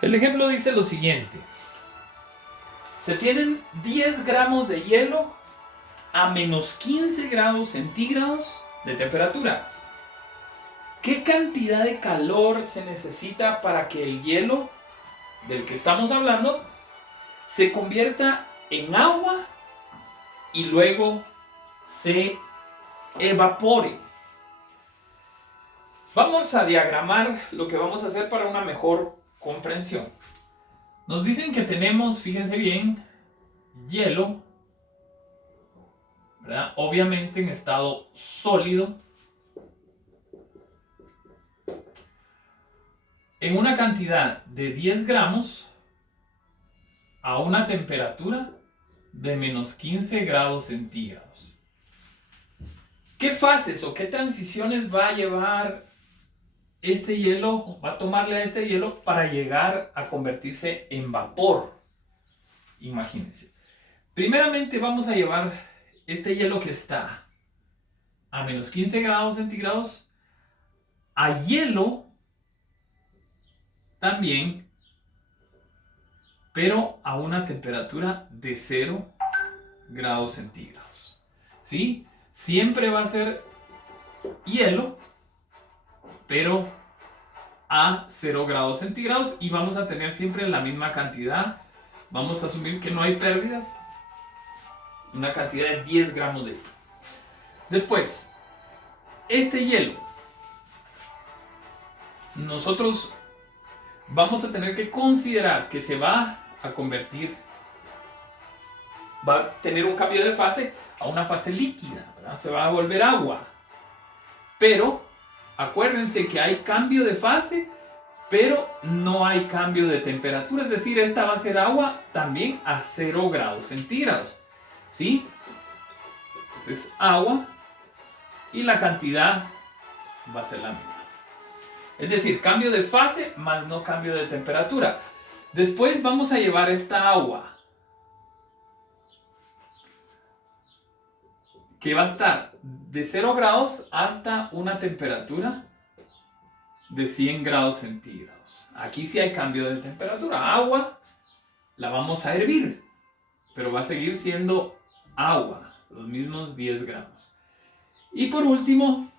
El ejemplo dice lo siguiente. Se tienen 10 gramos de hielo a menos 15 grados centígrados de temperatura. ¿Qué cantidad de calor se necesita para que el hielo del que estamos hablando se convierta en agua y luego se evapore? Vamos a diagramar lo que vamos a hacer para una mejor comprensión. Nos dicen que tenemos, fíjense bien, hielo, ¿verdad? Obviamente en estado sólido, en una cantidad de 10 gramos a una temperatura de menos 15 grados centígrados. ¿Qué fases o qué transiciones va a llevar este hielo, va a tomarle a este hielo para llegar a convertirse en vapor? Imagínense. Primeramente vamos a llevar este hielo que está a menos 15 grados centígrados a hielo también, pero a una temperatura de 0 grados centígrados. ¿Sí? Siempre va a ser hielo, pero a 0 grados centígrados, y vamos a tener siempre la misma cantidad. Vamos a asumir que no hay pérdidas. Una cantidad de 10 gramos de hielo. Después, este hielo, nosotros vamos a tener que considerar que se va a convertir, va a tener un cambio de fase a una fase líquida, ¿verdad? Se va a volver agua. Pero acuérdense que hay cambio de fase, pero no hay cambio de temperatura. Es decir, esta va a ser agua también a 0 grados centígrados. ¿Sí? Esta es agua y la cantidad va a ser la misma. Es decir, cambio de fase más no cambio de temperatura. Después vamos a llevar esta agua que va a estar de 0 grados hasta una temperatura de 100 grados centígrados. Aquí sí hay cambio de temperatura. Agua la vamos a hervir, pero va a seguir siendo agua, los mismos 10 gramos. Y por último,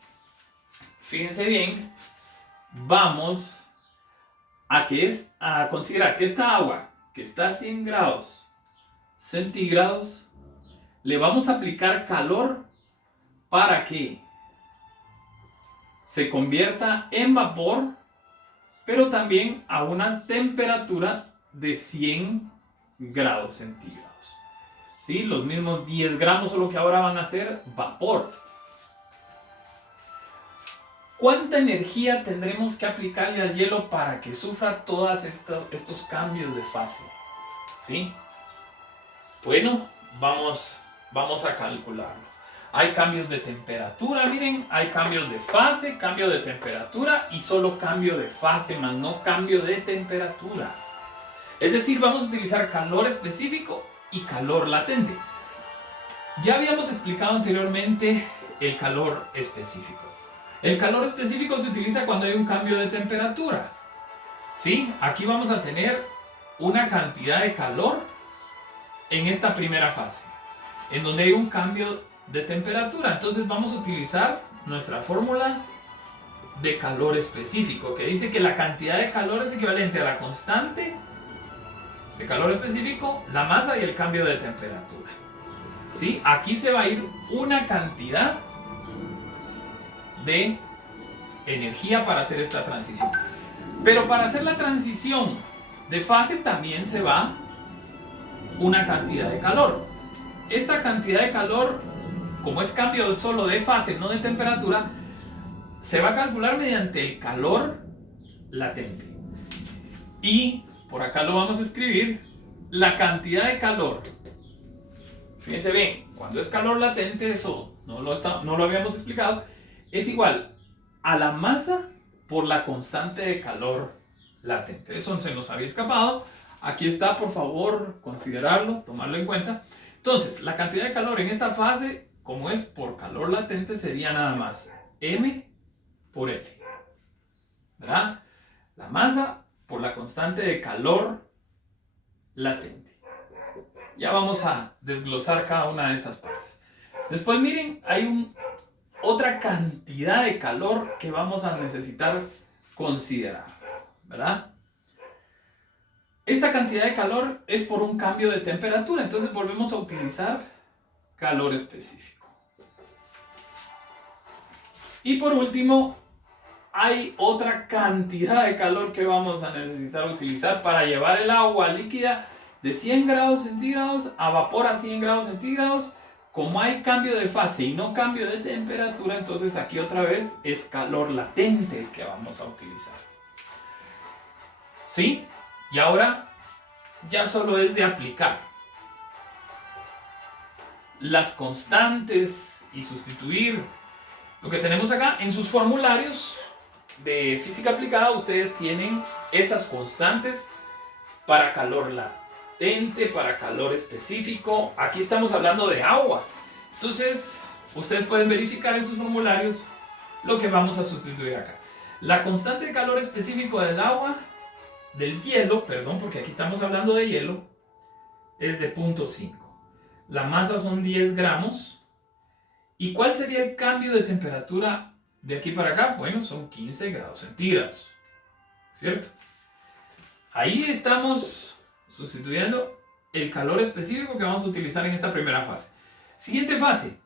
fíjense bien, vamos a considerar que esta agua que está a 100 grados centígrados, le vamos a aplicar calor para que se convierta en vapor, pero también a una temperatura de 100 grados centígrados. ¿Sí? Los mismos 10 gramos, solo que ahora van a ser vapor. ¿Cuánta energía tendremos que aplicarle al hielo para que sufra todos estos cambios de fase? ¿Sí? Bueno, vamos a calcularlo. Hay cambios de temperatura, miren, hay cambios de fase, cambio de temperatura y solo cambio de fase, más no cambio de temperatura. Es decir, vamos a utilizar calor específico y calor latente. Ya habíamos explicado anteriormente el calor específico. El calor específico se utiliza cuando hay un cambio de temperatura. ¿Sí? Aquí vamos a tener una cantidad de calor en esta primera fase, en donde hay un cambio de temperatura. Entonces vamos a utilizar nuestra fórmula de calor específico, que dice que la cantidad de calor es equivalente a la constante de calor específico, la masa y el cambio de temperatura. ¿Sí? Aquí se va a ir una cantidad de energía para hacer esta transición. Pero para hacer la transición de fase también se va una cantidad de calor. Esta cantidad de calor, como es cambio solo de fase, no de temperatura, se va a calcular mediante el calor latente. Y por acá lo vamos a escribir, la cantidad de calor. Fíjense bien, cuando es calor latente, eso no lo habíamos explicado, es igual a la masa por la constante de calor latente. Eso se nos había escapado. Aquí está, por favor, considerarlo, tomarlo en cuenta. Entonces, la cantidad de calor en esta fase, como es por calor latente, sería nada más M por L. ¿Verdad? La masa por la constante de calor latente. Ya vamos a desglosar cada una de estas partes. Después miren, hay otra cantidad de calor que vamos a necesitar considerar, ¿verdad? Esta cantidad de calor es por un cambio de temperatura, entonces volvemos a utilizar calor específico. Y por último, hay otra cantidad de calor que vamos a necesitar utilizar para llevar el agua líquida de 100 grados centígrados a vapor a 100 grados centígrados. Como hay cambio de fase y no cambio de temperatura, entonces aquí otra vez es calor latente el que vamos a utilizar. ¿Sí? Y ahora ya solo es de aplicar las constantes y sustituir lo que tenemos acá. En sus formularios de física aplicada ustedes tienen esas constantes para calor latente, para calor específico. Aquí estamos hablando de agua. Entonces ustedes pueden verificar en sus formularios lo que vamos a sustituir acá. La constante de calor específico del agua, del hielo, perdón, porque aquí estamos hablando de hielo, es de 0.5. La masa son 10 gramos. ¿Y cuál sería el cambio de temperatura de aquí para acá? Bueno, son 15 grados centígrados, ¿cierto? Ahí estamos sustituyendo el calor específico que vamos a utilizar en esta primera fase. Siguiente fase,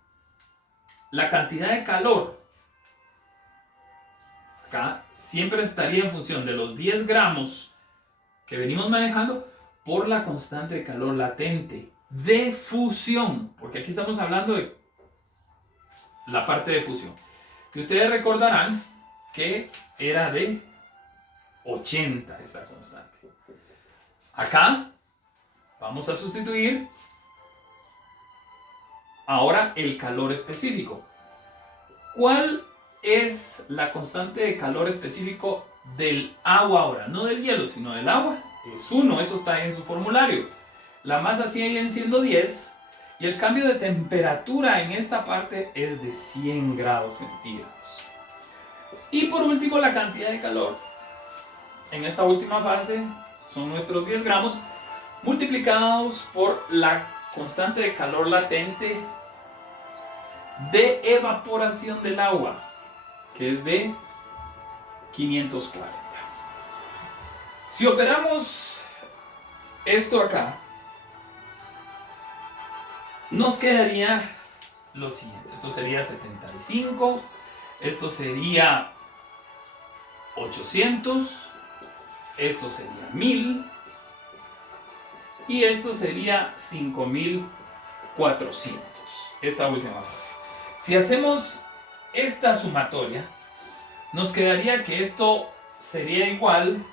la cantidad de calor. Acá siempre estaría en función de los 10 gramos que venimos manejando por la constante de calor latente de fusión, porque aquí estamos hablando de la parte de fusión, que ustedes recordarán que era de 80 esta constante. Acá vamos a sustituir ahora el calor específico. ¿Cuál es la constante de calor específico del agua ahora? No del hielo, sino del agua. Es 1, eso está en su formulario. La masa sigue siendo 10. Y el cambio de temperatura en esta parte es de 100 grados centígrados. Y por último, la cantidad de calor. En esta última fase son nuestros 10 gramos multiplicados por la constante de calor latente de evaporación del agua, que es de 540. Si operamos esto acá, nos quedaría lo siguiente. Esto sería 75, esto sería 800, esto sería 1000 y esto sería 5400. Esta última fase. Si hacemos esta sumatoria, nos quedaría que esto sería igual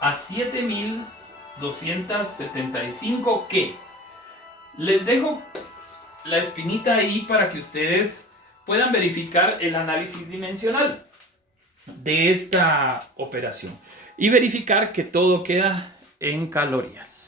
a 7275, que les dejo la espinita ahí para que ustedes puedan verificar el análisis dimensional de esta operación y verificar que todo queda en calorías.